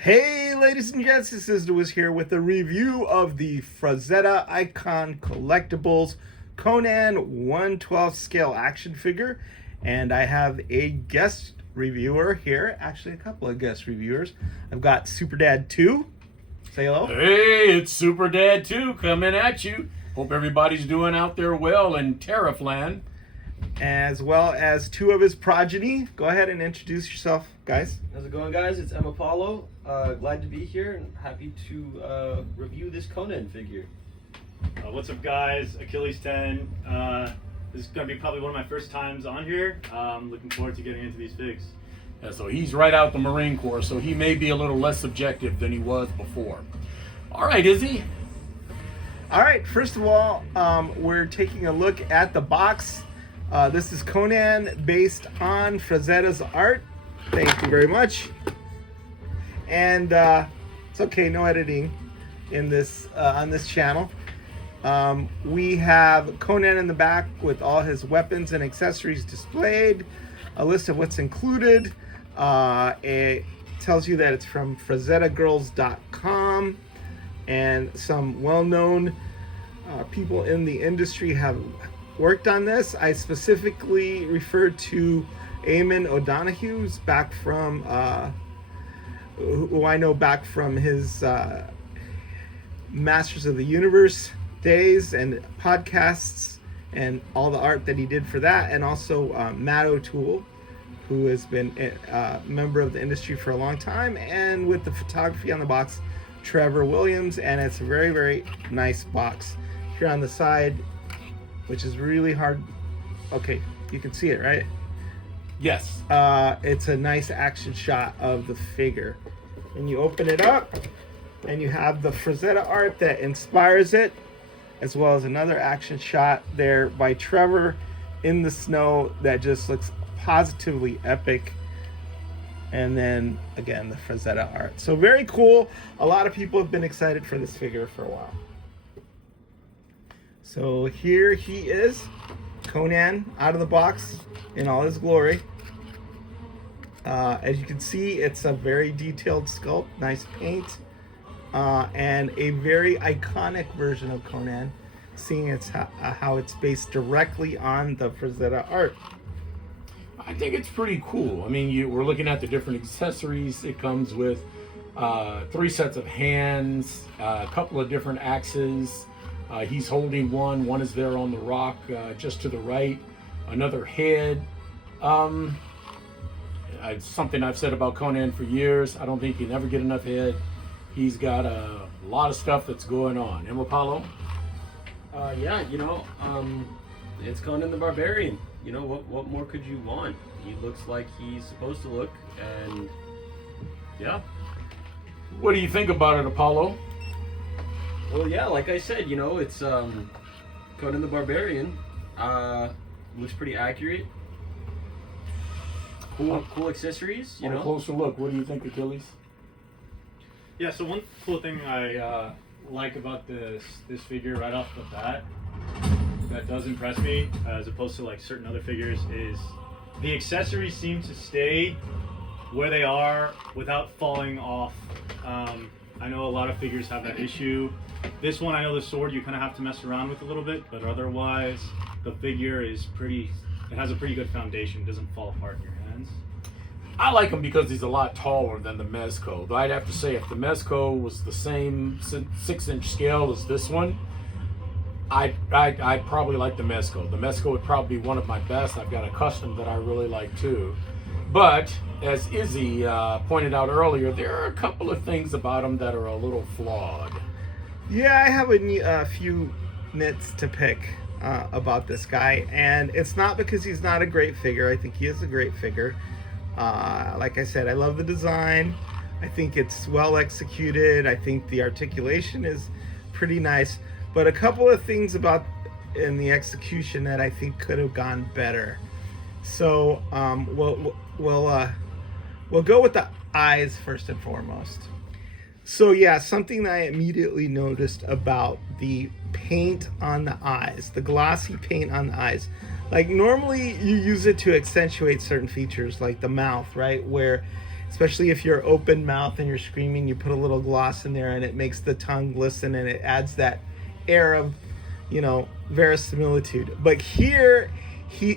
Hey ladies and gents, this is Lewis here with a review of the Frazetta Icon Collectibles Conan 1/12 scale action figure. And I have a guest reviewer here, actually a couple of guest reviewers. I've got Super Dad 2. Say hello. Hey, it's Super Dad 2 coming at you. Hope everybody's doing out there well in Tariffland. As well as two of his progeny. Go ahead and introduce yourself, guys. How's it going, guys? It's Emma Paulo. Glad to be here and happy to review this Conan figure. What's up, guys? Achilles 10. This is going to be probably one of my first times on here. Looking forward to getting into these figs. Yeah, so he's right out the Marine Corps, so he may be a little less subjective than he was before. All right, Izzy. All right, first of all, we're taking a look at the box. This is Conan based on Frazetta's art. Thank you very much. And it's okay, no editing in this on this channel. We have Conan in the back with all his weapons and accessories displayed. A list of what's included. It tells you that it's from FrazettaGirls.com, and some well-known people in the industry have worked on this. I specifically referred to Eamon O'Donoghue, who's back from who I know back from his Masters of the Universe days and podcasts and all the art that he did for that, and also Matt O'Toole, who has been a member of the industry for a long time, and with the photography on the box, Trevor Williams. And it's a very, very nice box. Here on the side, which is really hard. Okay, you can see it, right? Yes. It's a nice action shot of the figure. And you open it up, and you have the Frazetta art that inspires it, as well as another action shot there by Trevor in the snow that just looks positively epic. And then, again, the Frazetta art. So very cool. A lot of people have been excited for this figure for a while. So here he is, Conan out of the box in all his glory. As you can see, it's a very detailed sculpt, nice paint, and a very iconic version of Conan, seeing it's how it's based directly on the Frazetta art. I think it's pretty cool. I mean, we're looking at the different accessories. It comes with 3 sets of hands, a couple of different axes. He's holding one is there on the rock just to the right, another head. Something I've said about Conan for years. I don't think he can ever get enough head. He's got a lot of stuff that's going on. Emma Paulo? Yeah, it's Conan the Barbarian. You know, what more could you want? He looks like he's supposed to look, and yeah. What do you think about it, Apollo? Well, yeah, like I said, it's Conan the Barbarian. Looks pretty accurate. Cool accessories, On a closer look, what do you think, Achilles? Yeah, so one cool thing I like about this figure right off the bat that does impress me, as opposed to like certain other figures, is the accessories seem to stay where they are without falling off. I know a lot of figures have that issue. This one, I know the sword you kind of have to mess around with a little bit, but otherwise the figure is it has a pretty good foundation. It doesn't fall apart in your hands. I like him because he's a lot taller than the Mezco. Though I'd have to say, if the Mezco was the same 6-inch scale as this one, I'd probably like the Mezco. The Mezco would probably be one of my best. I've got a custom that I really like too. But as Izzy pointed out earlier, there are a couple of things about him that are a little flawed. Yeah, I have a few nits to pick about this guy, and it's not because he's not a great figure. I think he is a great figure. Like I said, I love the design. I think it's well executed. I think the articulation is pretty nice, but a couple of things about in the execution that I think could have gone better. So we'll go with the eyes first and foremost. So yeah, something that I immediately noticed about the paint on the eyes, the glossy paint on the eyes. Like normally you use it to accentuate certain features like the mouth, right? Where especially if you're open mouth and you're screaming, you put a little gloss in there and it makes the tongue glisten and it adds that air of, you know, verisimilitude. But here,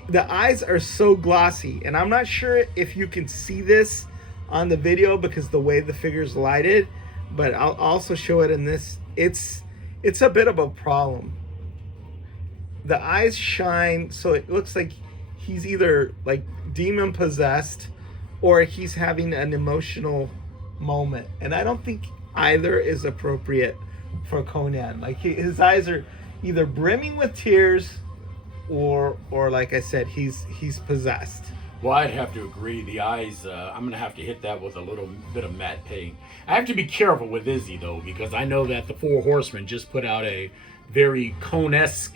the eyes are so glossy, and I'm not sure if you can see this on the video because the way the figure's lighted, but I'll also show it in this. It's a bit of a problem. The eyes shine, so it looks like he's either like demon possessed or he's having an emotional moment, and I don't think either is appropriate for Conan. Like his eyes are either brimming with tears or like I said, he's possessed. Well, I'd have to agree. The eyes, I'm going to have to hit that with a little bit of matte paint. I have to be careful with Izzy, though, because I know that the Four Horsemen just put out a very Conesque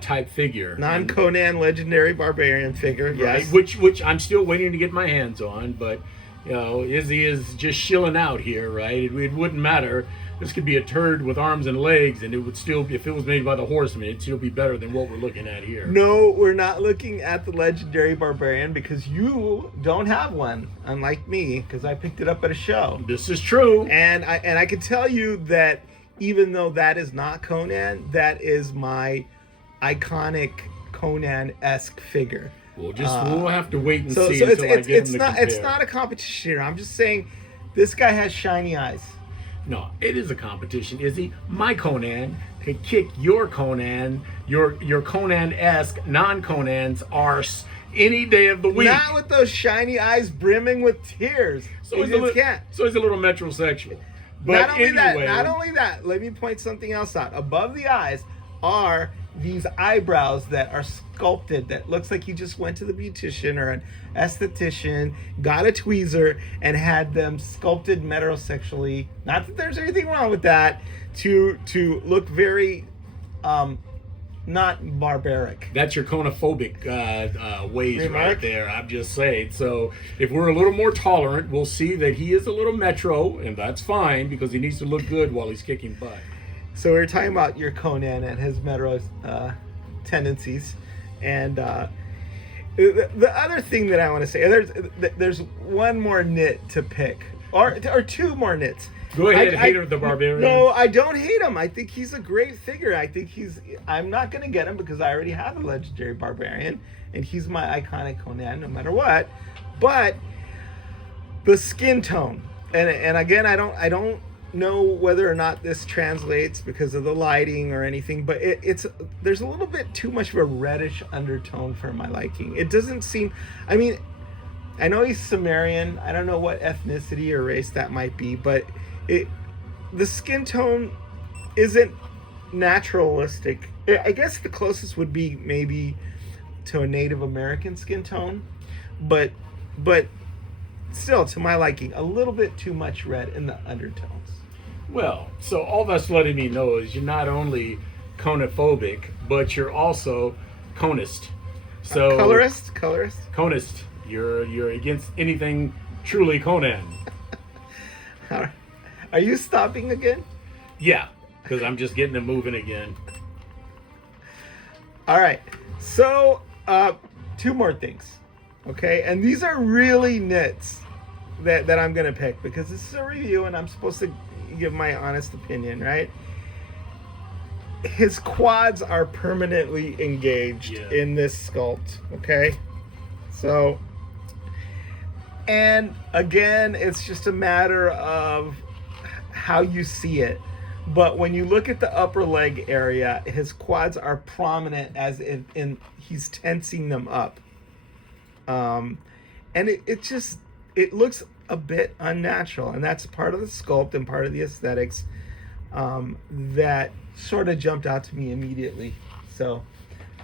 type figure. Non-Conan legendary barbarian figure, Right, yes. which I'm still waiting to get my hands on, but, you know, Izzy is just shilling out here, right? It wouldn't matter. This could be a turd with arms and legs, and it would still, if it was made by the Horsemen, it'd still be better than what we're looking at here. No, we're not looking at the legendary barbarian because you don't have one, unlike me, because I picked it up at a show. This is true. And I can tell you that even though that is not Conan, that is my iconic Conan-esque figure. We'll have to wait and So see until I get him to compare. it's not a competition here. I'm just saying this guy has shiny eyes. No, it is a competition, Izzy. My Conan could kick your Conan, your Conan-esque non-Conan's arse any day of the week. Not with those shiny eyes brimming with tears. So You he's, just can't. so he's a little metrosexual. But Not anyway, only that, let me point something else out. Above the eyes are these eyebrows that are sculpted, that looks like he just went to the beautician or an esthetician, got a tweezer, and had them sculpted metrosexually. Not that there's anything wrong with that, to look very not barbaric. That's your conophobic ways Remark? right there. I'm just saying. So if we're a little more tolerant, we'll see that he is a little metro, and that's fine because he needs to look good while he's kicking butt. So we were talking about your Conan and his metro tendencies, and the other thing that I want to say, there's one more nit to pick, or two more nits. Go ahead, hater the barbarian. No, I don't hate him. I think he's a great figure. I'm not going to get him because I already have a legendary barbarian, and he's my iconic Conan no matter what. But the skin tone, and again, I don't know whether or not this translates because of the lighting or anything, but there's a little bit too much of a reddish undertone for my liking. It doesn't seem, I mean, I know he's Sumerian. I don't know what ethnicity or race that might be, but the skin tone isn't naturalistic. I guess the closest would be maybe to a Native American skin tone, but still, to my liking, a little bit too much red in the undertones. Well, so all that's letting me know is you're not only conophobic, but you're also conist. So Colorist. Conist. You're against anything truly Conan. All right. Are you stopping again? Yeah, because I'm just getting it moving again. All right. So, two more things. Okay, and these are really nits that I'm gonna pick because this is a review and I'm supposed to give my honest opinion, right? His quads are permanently engaged in this sculpt, okay? So, and again, it's just a matter of how you see it. But when you look at the upper leg area, his quads are prominent as if he's tensing them up. And it looks a bit unnatural, and that's part of the sculpt and part of the aesthetics that sort of jumped out to me immediately. So,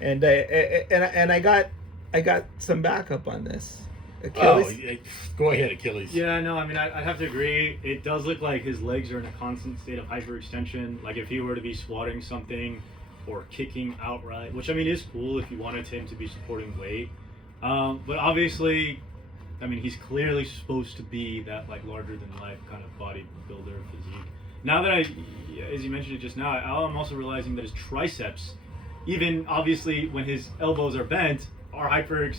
and I got some backup on this. Achilles. Oh, go ahead, Achilles. Yeah, no, I mean, I'd have to agree. It does look like his legs are in a constant state of hyperextension. Like if he were to be squatting something or kicking outright, which I mean is cool if you wanted him to be supporting weight. But obviously, I mean, he's clearly supposed to be that like larger than life kind of bodybuilder physique. Now that as you mentioned it just now, I'm also realizing that his triceps, even obviously when his elbows are bent, are hyper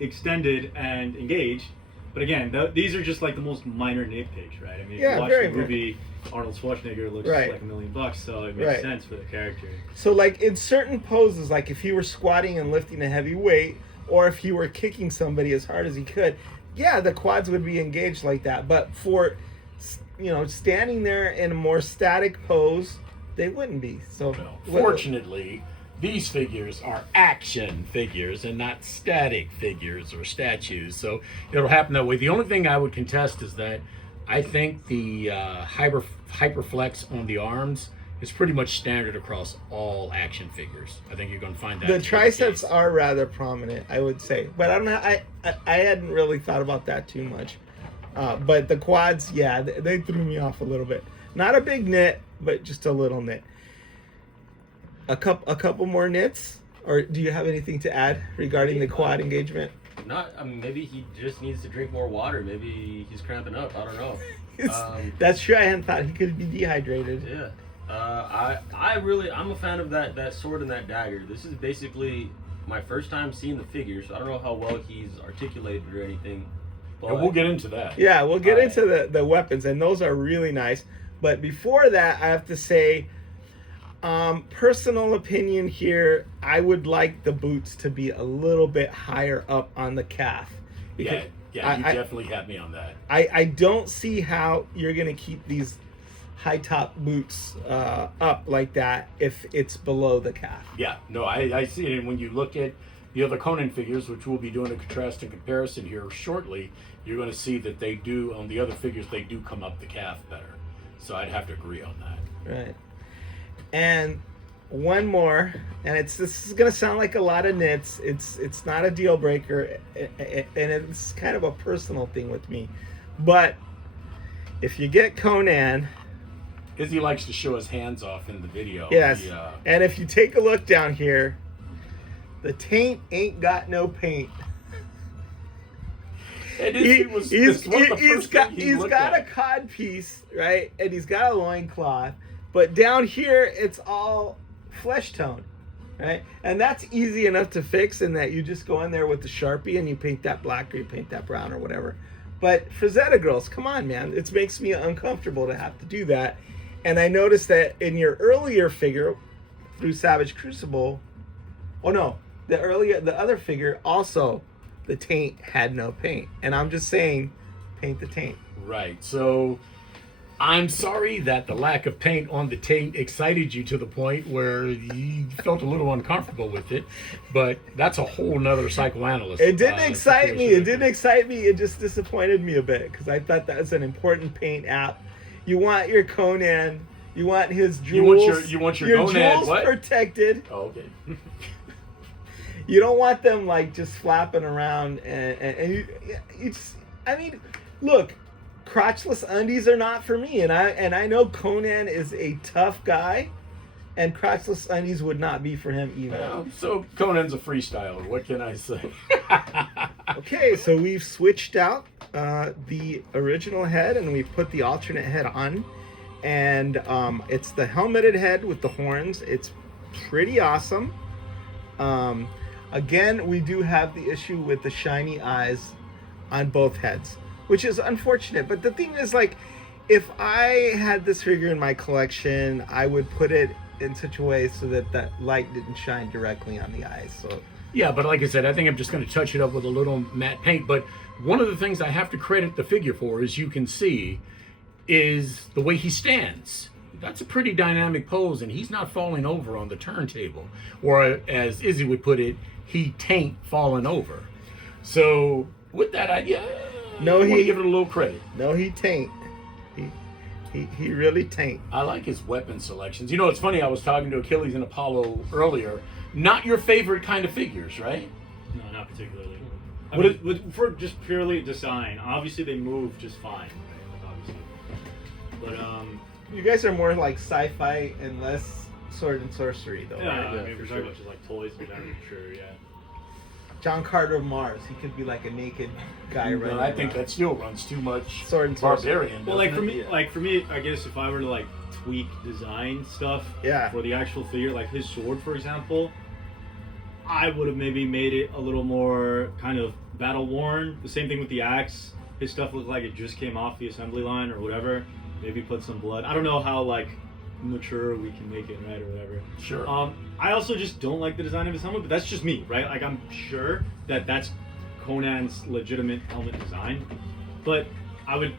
extended and engaged. But again, these are just like the most minor nitpicks, right? I mean, if Yeah, you watch very the movie, Arnold Schwarzenegger looks Right. like $1 million, so it makes Right. sense for the character. So like in certain poses, like if he were squatting and lifting a heavy weight, or if he were kicking somebody as hard as he could, yeah, the quads would be engaged like that. But for, you know, standing there in a more static pose, they wouldn't be. So Well, fortunately, these figures are action figures and not static figures or statues, so it'll happen that way. The only thing I would contest is that I think the hyperflex on the arms is pretty much standard across all action figures. I think you're going to find that. the to be triceps case. are rather prominent, I would say. But I don't know. I hadn't really thought about that too much. But the quads, yeah, they threw me off a little bit. Not a big nit, but just a little nit. A couple more nits, or do you have anything to add regarding the quad engagement? Not. I mean, maybe he just needs to drink more water. Maybe he's cramping up. I don't know. That's true. I hadn't thought he could be dehydrated. Yeah. I'm a fan of that sword and that dagger. This is basically my first time seeing the figure, so I don't know how well he's articulated or anything. But And we'll get into that. Yeah, we'll get Alright. into the weapons, and those are really nice. But before that, I have to say, personal opinion here, I would like the boots to be a little bit higher up on the calf. Yeah, I- you I- definitely had me on that. I don't see how you're going to keep these high top boots up like that if it's below the calf. Yeah, no, I see it. And when you look at the other Conan figures, which we'll be doing a contrast and comparison here shortly, you're going to see that they do, on the other figures, they do come up the calf better. So I'd have to agree on that. Right. And one more, and this is gonna sound like a lot of nits. It's not a deal breaker, and it's kind of a personal thing with me. But if you get Conan, Izzy likes to show his hands off in the video. yes, Yeah. and if you take a look down here, the taint ain't got no paint. And He- Izzy was he's one of the he's first got thing he he's looked got a at. cod piece, right? And he's got a loincloth. But down here, it's all flesh tone, right? And that's easy enough to fix in that you just go in there with the Sharpie and you paint that black or you paint that brown or whatever. But Frazetta girls, come on, man. It makes me uncomfortable to have to do that. And I noticed that in your earlier figure, through Savage Crucible, oh no, the other figure also, the taint had no paint. And I'm just saying, paint the taint. Right. So I'm sorry that the lack of paint on the taint excited you to the point where you felt a little uncomfortable with it, but that's a whole nother psychoanalyst. It didn't excite me. situation. It didn't excite me. It just disappointed me a bit because I thought that was an important paint app. You want your Conan. You want his jewels. You want your Conan jewels what? protected. Oh, okay. You don't want them like just flapping around and you just. I mean, look, crotchless undies are not for me, and I know Conan is a tough guy, and crotchless undies would not be for him either. Well, so Conan's a freestyler. What can I say? Okay, so we've switched out the original head and we've put the alternate head on, and it's the helmeted head with the horns. It's pretty awesome. Again, we do have the issue with the shiny eyes on both heads, which is unfortunate. But the thing is, like, if I had this figure in my collection, I would put it in such a way so that that light didn't shine directly on the eyes. So Yeah, but like I said, I think I'm just going to touch it up with a little matte paint. But one of the things I have to credit the figure for, as you can see, is the way he stands. That's a pretty dynamic pose, and he's not falling over on the turntable. Or, as Izzy would put it, he tain't falling over. So, with that idea, No, I want to he- give it a little credit. no, he taint. He really taint. I like his weapon selections. You know, it's funny, I was talking to Achilles and Apollo earlier. Not your favorite kind of figures, right? No, not particularly. I What mean, for just purely design, obviously they move just fine, right? Obviously. But You guys are more like sci-fi and less sword and sorcery, though. yeah, right? I mean, if for you're sure. talking about just like toys and that, sure, yeah. John Carter of Mars. He could be like a naked guy running But I think around. that still runs too much Sword and sorcery. barbarian. Well, like doesn't for it? me, I guess if I were to like tweak design stuff Yeah. for the actual figure, like his sword, for example, I would have maybe made it a little more kind of battle worn. The same thing with the axe. his stuff looked like it just came off the assembly line or whatever. Maybe put some blood. I don't know how like mature we can make it, right, or whatever. Sure. I also just don't like the design of his helmet, but that's just me, right? Like I'm sure that that's Conan's legitimate helmet design, but I would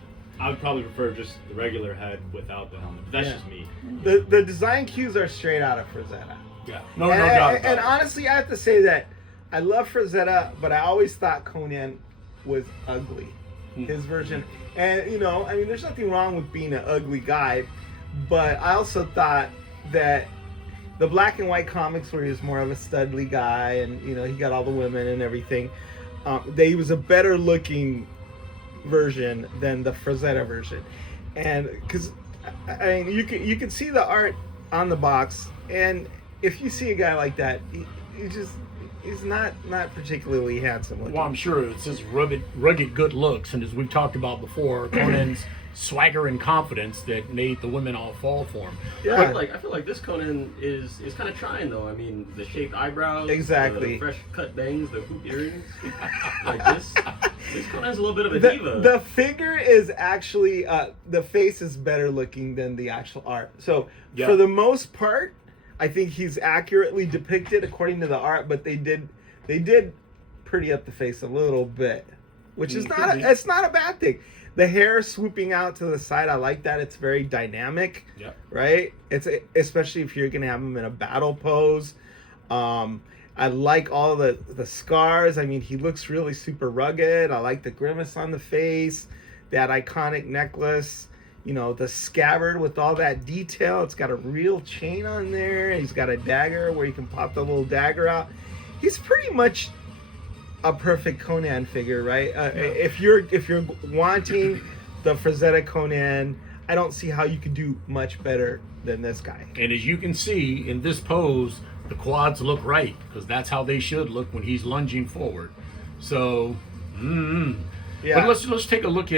probably prefer just the regular head without the helmet. But that's just me. The design cues are straight out of Frazetta. Yeah. No doubt about And it. honestly, I have to say that I love Frazetta, but I always thought Conan was ugly. His version. And, you know, I mean, there's nothing wrong with being an ugly guy, but I also thought that the black and white comics where he was more of a studly guy and, you know, he got all the women and everything, that he was a better looking version than the Frazetta version. And because, I mean, you can see the art on the box, and if you see a guy like that, he's not particularly handsome looking. Well, I'm sure it's his rugged good looks, and as we've talked about before, Conan's swagger and confidence that made the women all fall for him. Yeah. I feel like this Conan is kind of trying though. I mean, the shaped eyebrows, Exactly. the fresh cut bangs, the hoop earrings. Like this Conan's a little bit of a diva. The figure is actually the face is better looking than the actual art. So Yeah. for the most part, I think he's accurately depicted according to the art, but they did pretty up the face a little bit, which is it's not a bad thing. The hair swooping out to the side, I like that. It's very dynamic, right? It's especially if you're gonna have him in a battle pose. I like all the scars. I mean, he looks really super rugged. I like the grimace on the face, that iconic necklace. You know, the scabbard with all that detail. It's got a real chain on there. He's got a dagger where you can pop the little dagger out. He's pretty much a perfect Conan figure, right? If you're wanting the Frazetta Conan, I don't see how you could do much better than this guy. And as you can see in this pose, the quads look right, because that's how they should look when he's lunging forward. So, Yeah. But let's take a look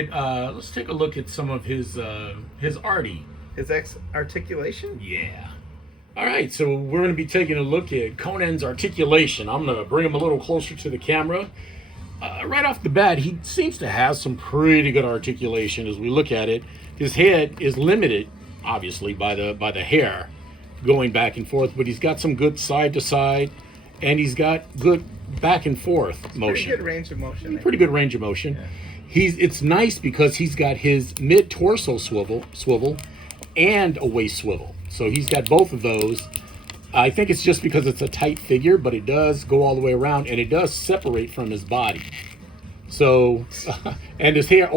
at some of his arty. His articulation? Yeah. All right, so we're going to be taking a look at Conan's articulation. I'm going to bring him a little closer to the camera. Right off the bat, he seems to have some pretty good articulation as we look at it. His head is limited, obviously, by the hair going back and forth, but he's got some good side to side, and he's got good back and forth motion. Pretty good range of motion. Pretty good range of motion. Yeah. It's nice because he's got his mid torso swivel and a waist swivel. So he's got both of those. I think it's just because it's a tight figure, but it does go all the way around, and it does separate from his body. So, and his hair,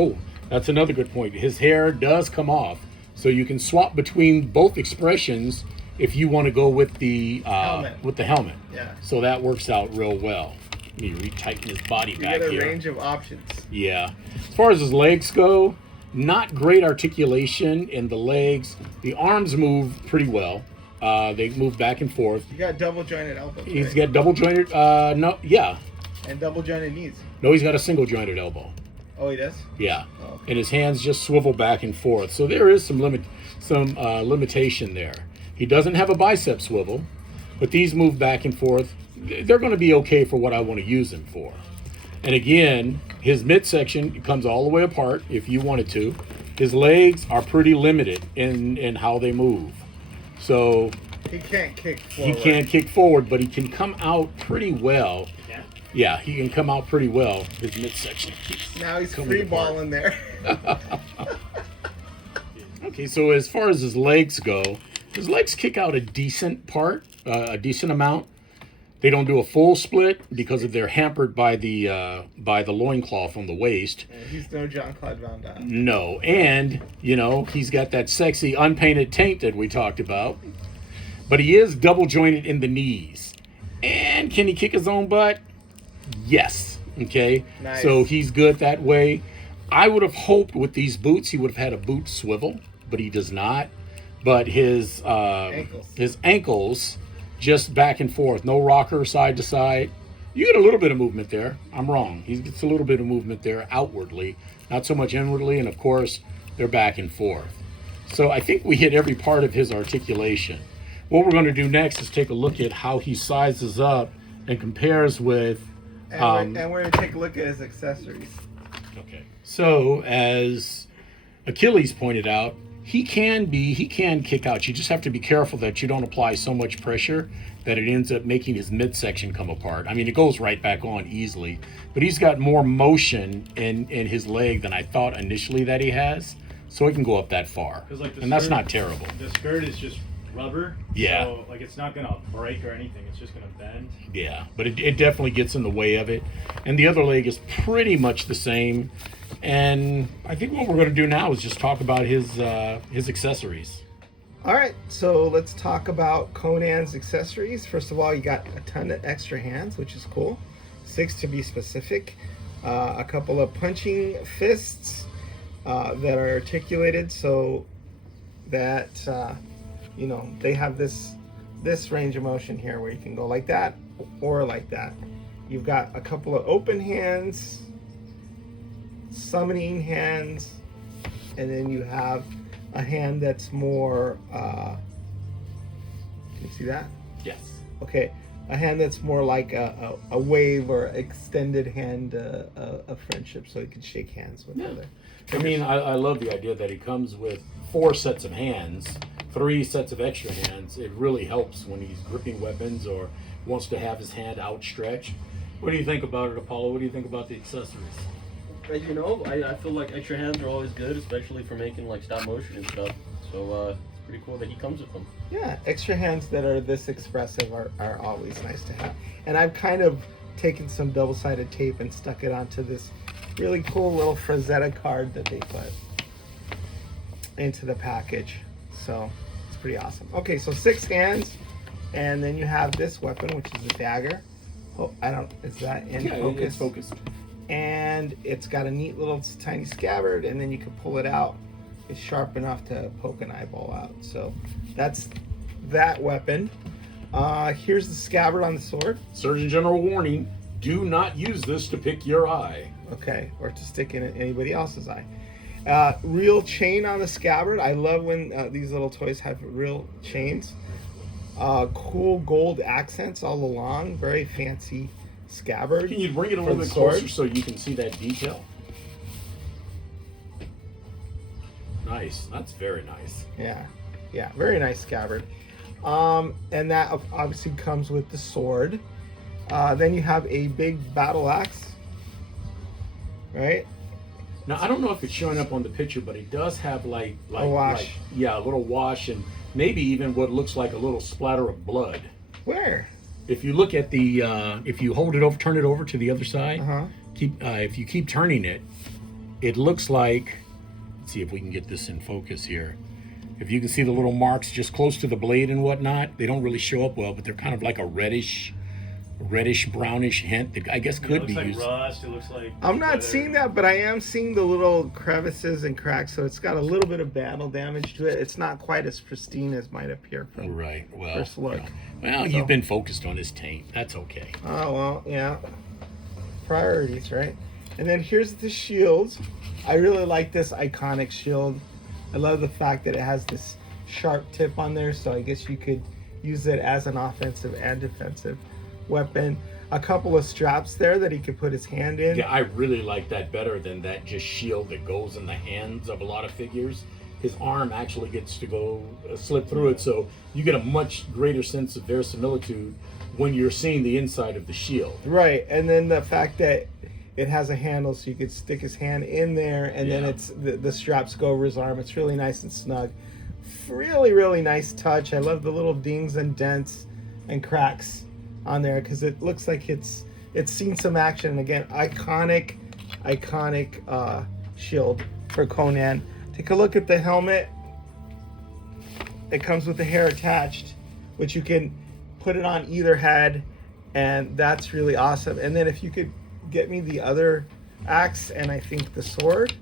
that's another good point. His hair does come off. So you can swap between both expressions if you want to go with the helmet. Yeah. So that works out real well. Let me retighten his body back You get a here. range of options. Yeah. As far as his legs go, not great articulation in the legs. The arms move pretty well. They move back and forth. You got double jointed elbows. He's right? got double jointed, And double jointed knees. No, he's got a single jointed elbow. Oh, he does? Yeah. Oh, okay. And his hands just swivel back and forth. So there is some limitation there. He doesn't have a bicep swivel, but these move back and forth. They're going to be okay for what I want to use them for. And again, his midsection comes all the way apart if you wanted to. His legs are pretty limited in how they move. So He can't kick forward. he can't kick forward, but he can come out pretty well. Yeah. Yeah, he can come out pretty well. His midsection keeps Now he's coming free apart. balling there. Okay, so as far as his legs go, his legs kick out a decent amount. They don't do a full split because they're hampered by the loincloth on the waist. He's no Jean-Claude Van Damme. No, and he's got that sexy unpainted taint that we talked about, but he is double jointed in the knees. And can he kick his own butt? Yes. Okay. Nice. So he's good that way. I would have hoped with these boots he would have had a boot swivel, but he does not. But his ankles just back and forth, no rocker side to side. You get a little bit of movement there. I'm wrong. He gets a little bit of movement there outwardly, not so much inwardly, and of course they're back and forth. So I think we hit every part of his articulation. What we're going to do next is take a look at how he sizes up and compares with And we're going to take a look at his accessories. Okay. So, as Achilles pointed out, he can kick out. You just have to be careful that you don't apply so much pressure that it ends up making his midsection come apart. I mean, it goes right back on easily, but he's got more motion in his leg than I thought initially that he has, so it can go up that far. Like and that's not terrible. The skirt is just rubber. Yeah. So like it's not gonna break or anything. It's just gonna bend. Yeah, but it definitely gets in the way of it. And the other leg is pretty much the same. And I think what we're going to do now is just talk about his accessories. All right, so let's talk about Conan's accessories. First of all, you got a ton of extra hands, which is cool. 6 to be specific. A couple of punching fists that are articulated so that you know, they have this range of motion here where you can go like that or like that. You've got a couple of open hands, summoning hands, and then you have a hand that's more can you see that? Yes. Okay, a hand that's more like a wave or extended hand of friendship, so you can shake hands with other. I mean, I love the idea that he comes with 4 sets of hands, 3 sets of extra hands. It really helps when he's gripping weapons or wants to have his hand outstretched. What do you think about it, Apollo? What do you think about the accessories? You know, I feel like extra hands are always good, especially for making like stop motion and stuff. So it's pretty cool that he comes with them. Yeah, extra hands that are this expressive are always nice to have. And I've kind of taken some double-sided tape and stuck it onto this really cool little Frazetta card that they put into the package. So it's pretty awesome. Okay, so 6 hands, and then you have this weapon, which is a dagger. Oh, is that in focus? It's focused. And it's got a neat little tiny scabbard, and then you can pull it out. It's sharp enough to poke an eyeball out. So that's that weapon. Here's the scabbard on the sword. Surgeon General warning, do not use this to pick your eye. Okay, or to stick in anybody else's eye. Real chain on the scabbard. I love when these little toys have real chains. Cool gold accents all along. Very fancy scabbard. Can you bring it a little bit closer so you can see that detail? Nice. That's very nice. Yeah, very nice scabbard. And that obviously comes with the sword. Then you have a big battle axe, right? Now I don't know if it's showing up on the picture, but it does have like a wash. A little wash, and maybe even what looks like a little splatter of blood. Where? If you look at the, if you hold it over, turn it over to the other side. If you keep turning it, it looks like. Let's see if we can get this in focus here. If you can see the little marks just close to the blade and whatnot, they don't really show up well, but they're kind of like a reddish brownish hint that I guess could be used. Rust. It looks like. I'm not seeing that, but I am seeing the little crevices and cracks, so it's got a little bit of battle damage to it. It's not quite as pristine as might appear from first look. Well, you've been focused on his taint. That's okay. Oh, well, yeah. Priorities, right? And then here's the shield. I really like this iconic shield. I love the fact that it has this sharp tip on there, so I guess you could use it as an offensive and defensive weapon. A couple of straps there that he could put his hand in. Yeah, I really like that better than that just shield that goes in the hands of a lot of figures. His arm actually gets to go slip through it, so you get a much greater sense of verisimilitude when you're seeing the inside of the shield. Right, and then the fact that it has a handle so you could stick his hand in there, and then it's the straps go over his arm. It's really nice and snug. Really, really nice touch. I love the little dings and dents and cracks on there because it looks like it's seen some action. And again, iconic shield for Conan. Take a look at the helmet. It comes with the hair attached, which you can put it on either head, and that's really awesome. And then if you could get me the other axe and I think the sword.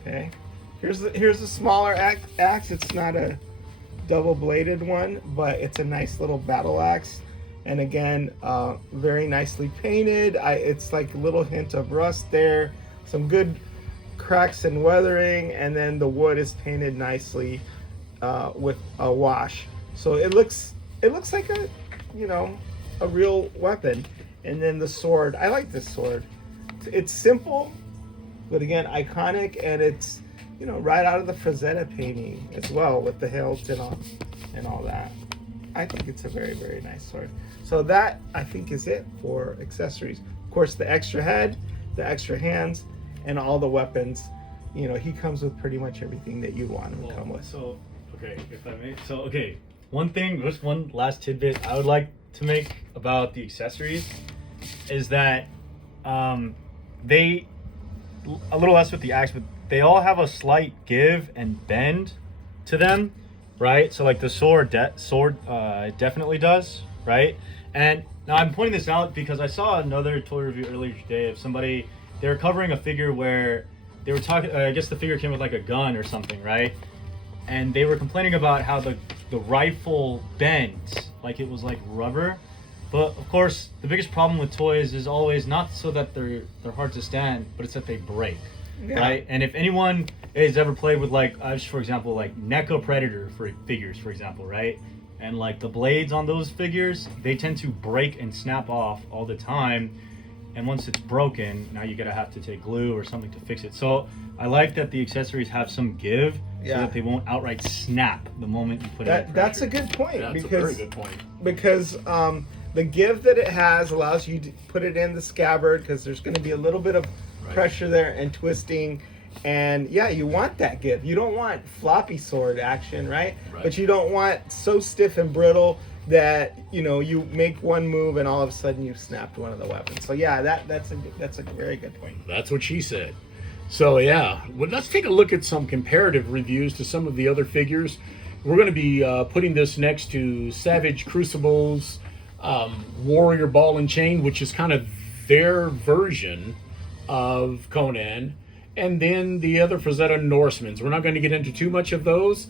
Okay, here's the smaller axe. It's not a double-bladed one, but it's a nice little battle axe, and again, very nicely painted. It's like a little hint of rust there, some good cracks and weathering, and then the wood is painted nicely with a wash, so it looks like a real weapon. And then the sword, I like this sword. it's simple, but again iconic, and it's right out of the Frazetta painting as well, with the hilt and all that. I think it's a very, very nice sword. So that, I think, is it for accessories. Of course, the extra head, the extra hands, and all the weapons. He comes with pretty much everything that you want him to come with. So, okay, if I may. So, okay, just one last tidbit I would like to make about the accessories is that they, a little less with the axe, but they all have a slight give and bend to them, right? So like the sword definitely does, right? And now I'm pointing this out because I saw another toy review earlier today of somebody, they were covering a figure where they were talking, I guess the figure came with like a gun or something, right? And they were complaining about how the rifle bent, like it was like rubber. But of course, the biggest problem with toys is always not so that they're hard to stand, but it's that they break. Yeah. Right, and if anyone has ever played with like, for example, like Neko Predator figures, for example, right, and like the blades on those figures, they tend to break and snap off all the time, and once it's broken, now you gotta have to take glue or something to fix it. So I like that the accessories have some give, so that they won't outright snap the moment you put it. That's a good point. Yeah, that's because a very good point. Because the give that it has allows you to put it in the scabbard, because there's going to be a little bit of pressure there and twisting, and you want that give. You don't want floppy sword action, right? But you don't want so stiff and brittle that you make one move and all of a sudden you've snapped one of the weapons. So that's a very good point. That's what she said. So well, let's take a look at some comparative reviews to some of the other figures. We're going to be putting this next to Savage Crucible's Warrior Ball and Chain, which is kind of their version of Conan, and then the other Frazetta Norsemans. We're not going to get into too much of those.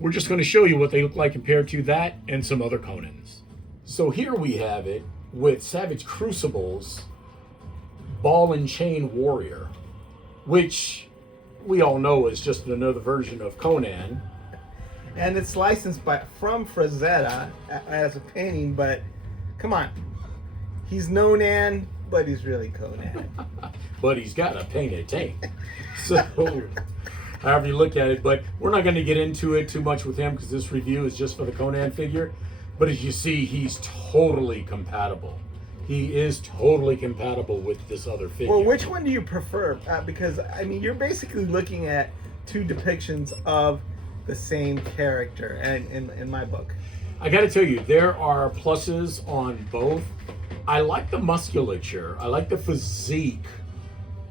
We're just going to show you what they look like compared to that and some other Conans. So here we have it with Savage Crucible's Ball and Chain Warrior, which we all know is just another version of Conan. And it's licensed from Frazetta as a painting, but come on, he's No-nan, but he's really Conan. But he's got a painted tank. So, however you look at it, but we're not going to get into it too much with him because this review is just for the Conan figure. But as you see, he's totally compatible. He is totally compatible with this other figure. Well, which one do you prefer? Because, I mean, you're basically looking at two depictions of the same character, and in my book. I got to tell you, there are pluses on both. I like the musculature. I like the physique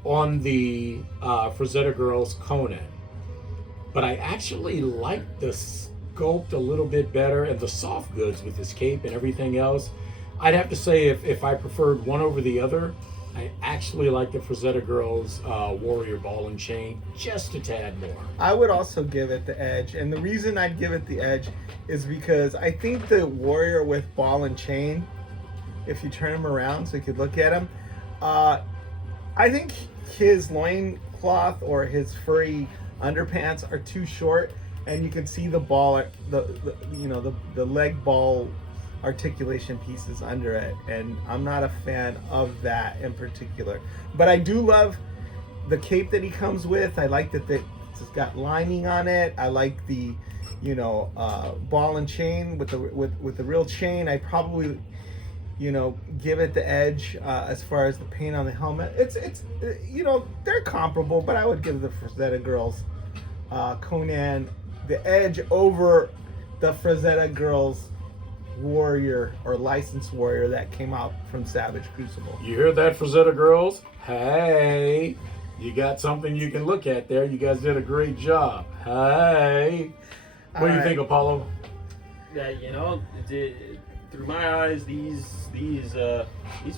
on the Frazetta Girls Conan. But I actually like the sculpt a little bit better and the soft goods with his cape and everything else. I'd have to say if I preferred one over the other, I actually like the Frazetta Girls Warrior Ball and Chain just a tad more. I would also give it the edge. And the reason I'd give it the edge is because I think the Warrior with Ball and Chain, if you turn him around so you could look at him, I think his loincloth or his furry underpants are too short, and you can see the ball, the leg ball articulation pieces under it, and I'm not a fan of that in particular. But I do love the cape that he comes with. I like that it's got lining on it. I like the ball and chain with the real chain. I probably give it the edge as far as the paint on the helmet. It's they're comparable, but I would give the Frazetta Girls Conan the edge over the Frazetta Girls Warrior or licensed Warrior that came out from Savage Crucible. You hear that, Frazetta Girls? Hey, you got something you can look at there. You guys did a great job. Hey, what do you think, Apollo? Yeah, through my eyes, these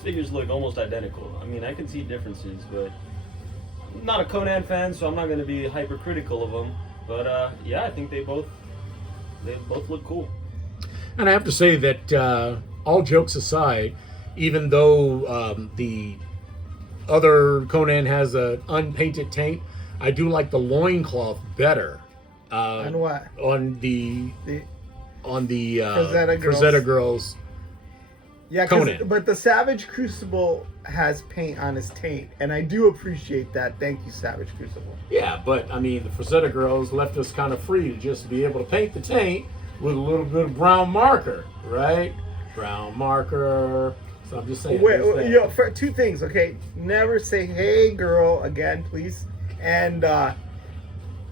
figures look almost identical. I mean, I can see differences, but I'm not a Conan fan, so I'm not going to be hypercritical of them. But I think they both look cool. And I have to say that all jokes aside, even though the other Conan has an unpainted tank, I do like the loincloth better. On what? On the Frazetta Frazetta Girls. Yeah, Conan. but the Savage Crucible has paint on his taint, and I do appreciate that. Thank you, Savage Crucible. Yeah, but I mean, the Frazetta girls left us kind of free to just be able to paint the taint with a little bit of brown marker, right? Brown marker. So I'm just saying. Wait, for two things, okay? Never say "Hey, girl" again, please. And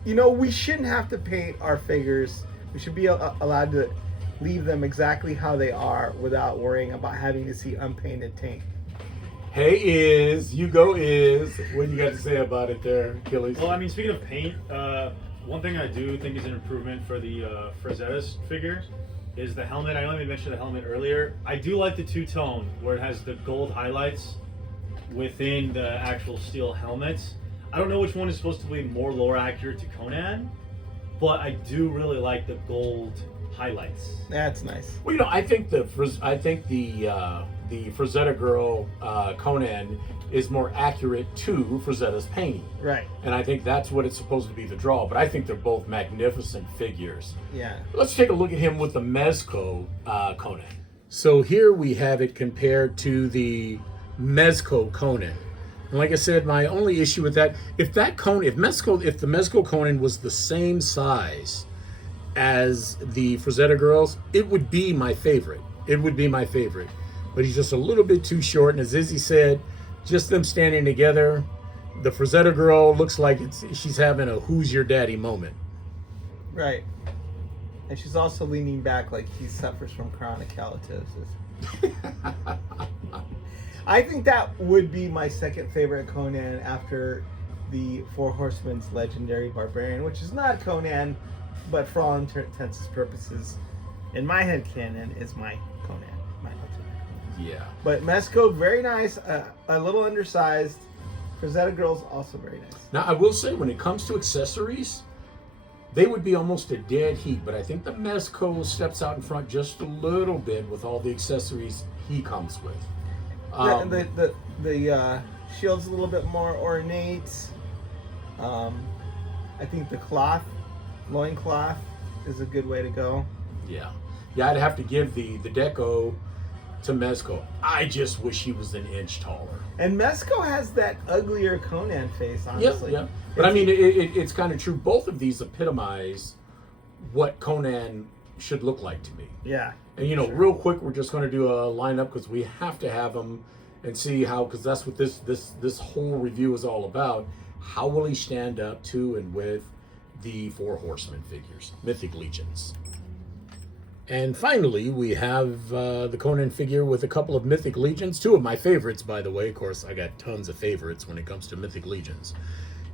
we shouldn't have to paint our figures. We should be allowed to leave them exactly how they are without worrying about having to see unpainted taint. Hey, Hugo is. What you got to say about it there, Achilles? Well, I mean, speaking of paint, one thing I do think is an improvement for the Frazetta's figure is the helmet. I only mentioned the helmet earlier. I do like the two-tone where it has the gold highlights within the actual steel helmets. I don't know which one is supposed to be more lore accurate to Conan, but I do really like the gold highlights. That's nice. Well, I think the Frazetta girl Conan is more accurate to Frazetta's painting. Right. And I think that's what it's supposed to be, the draw. But I think they're both magnificent figures. Yeah. Let's take a look at him with the Mezco Conan. So here we have it compared to the Mezco Conan. And like I said, my only issue with that, if the Mezco Conan was the same size as the Frazetta girls, it would be my favorite. But he's just a little bit too short. And as Izzy said, just them standing together, the Frazetta girl looks like she's having a "who's your daddy" moment. Right. And she's also leaning back like she suffers from chronic halitosis. I think that would be my second favorite Conan after the Four Horsemen's Legendary Barbarian, which is not Conan, but for all intents and purposes, in my head canon, is my Conan. Yeah. But Mezco, very nice, a little undersized. Frazetta girls, also very nice. Now, I will say, when it comes to accessories, they would be almost a dead heat, but I think the Mezco steps out in front just a little bit with all the accessories he comes with. The shield's a little bit more ornate. I think the loincloth is a good way to go. Yeah, I'd have to give the deco to Mezco. I just wish he was an inch taller. And Mezco has that uglier Conan face, honestly. Yeah. But I mean, it's kind of true. Both of these epitomize what Conan should look like to me. Yeah. And real quick, we're just going to do a lineup because we have to have them and see how, because that's what this whole review is all about. How will he stand up to and with the Four Horsemen figures, Mythic Legions? And finally, we have the Conan figure with a couple of Mythic Legions. Two of my favorites, by the way. Of course, I got tons of favorites when it comes to Mythic Legions.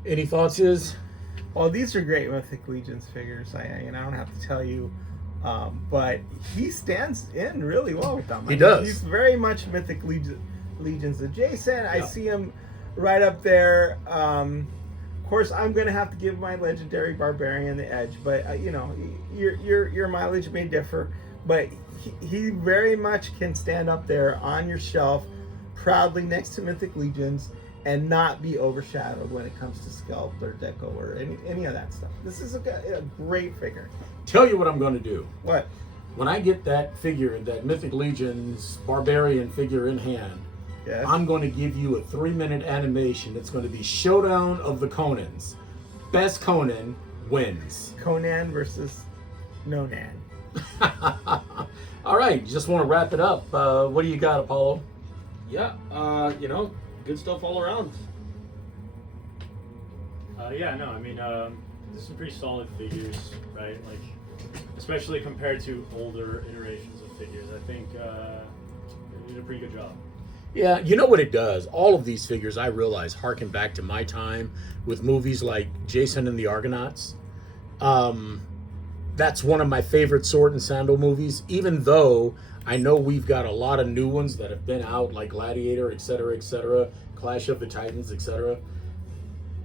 Any thoughts, Iz? Well, these are great Mythic Legions figures. I don't have to tell you. But he stands in really well with them. He does. He's very much Mythic Legions adjacent. Yeah. I see him right up there. Of course, I'm going to have to give my Legendary Barbarian the edge, but your mileage may differ. But he very much can stand up there on your shelf, proudly next to Mythic Legions, and not be overshadowed when it comes to sculpt or deco or any of that stuff. This is a great figure. Tell you what I'm going to do. What? When I get that figure, that Mythic Legions Barbarian figure in hand, Yes. I'm going to give you a 3-minute animation. It's going to be Showdown of the Conans. Best Conan wins. Conan versus No-nan. All right, just want to wrap it up. What do you got, Apollo? Yeah, good stuff all around. There's some pretty solid figures, right? Like, especially compared to older iterations of figures. I think they did a pretty good job. Yeah, you know what it does? All of these figures, I realize, harken back to my time with movies like Jason and the Argonauts. That's one of my favorite sword and sandal movies, even though I know we've got a lot of new ones that have been out, like Gladiator, etc., Clash of the Titans, etc.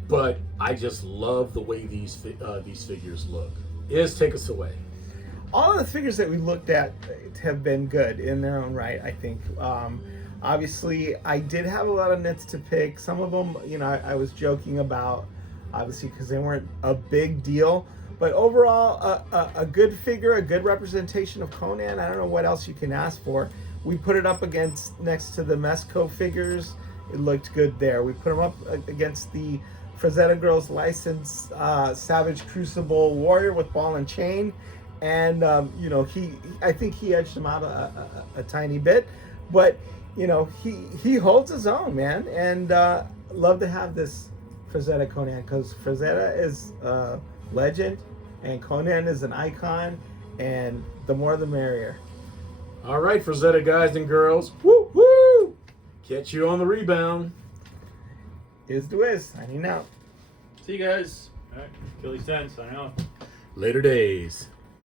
But I just love the way these figures look. Take us away. All of the figures that we looked at have been good in their own right, I think. Obviously, I did have a lot of nits to pick. Some of them, I was joking about, obviously, because they weren't a big deal. But overall, a good figure, a good representation of Conan. I don't know what else you can ask for. We put it up against next to the Mezco figures. It looked good there. We put them up against the Frazetta Girls License Savage Crucible Warrior with ball and chain, and you know, I think he edged him out a tiny bit, but you know, he holds his own, man. And love to have this Frazetta Conan, because Frazetta is a legend and Conan is an icon, and the more the merrier. All right, Frazetta guys and girls. Woo woo! Catch you on the rebound. Is the whiz, signing out. See you guys. All right, Achilles 10, signing off. Later days.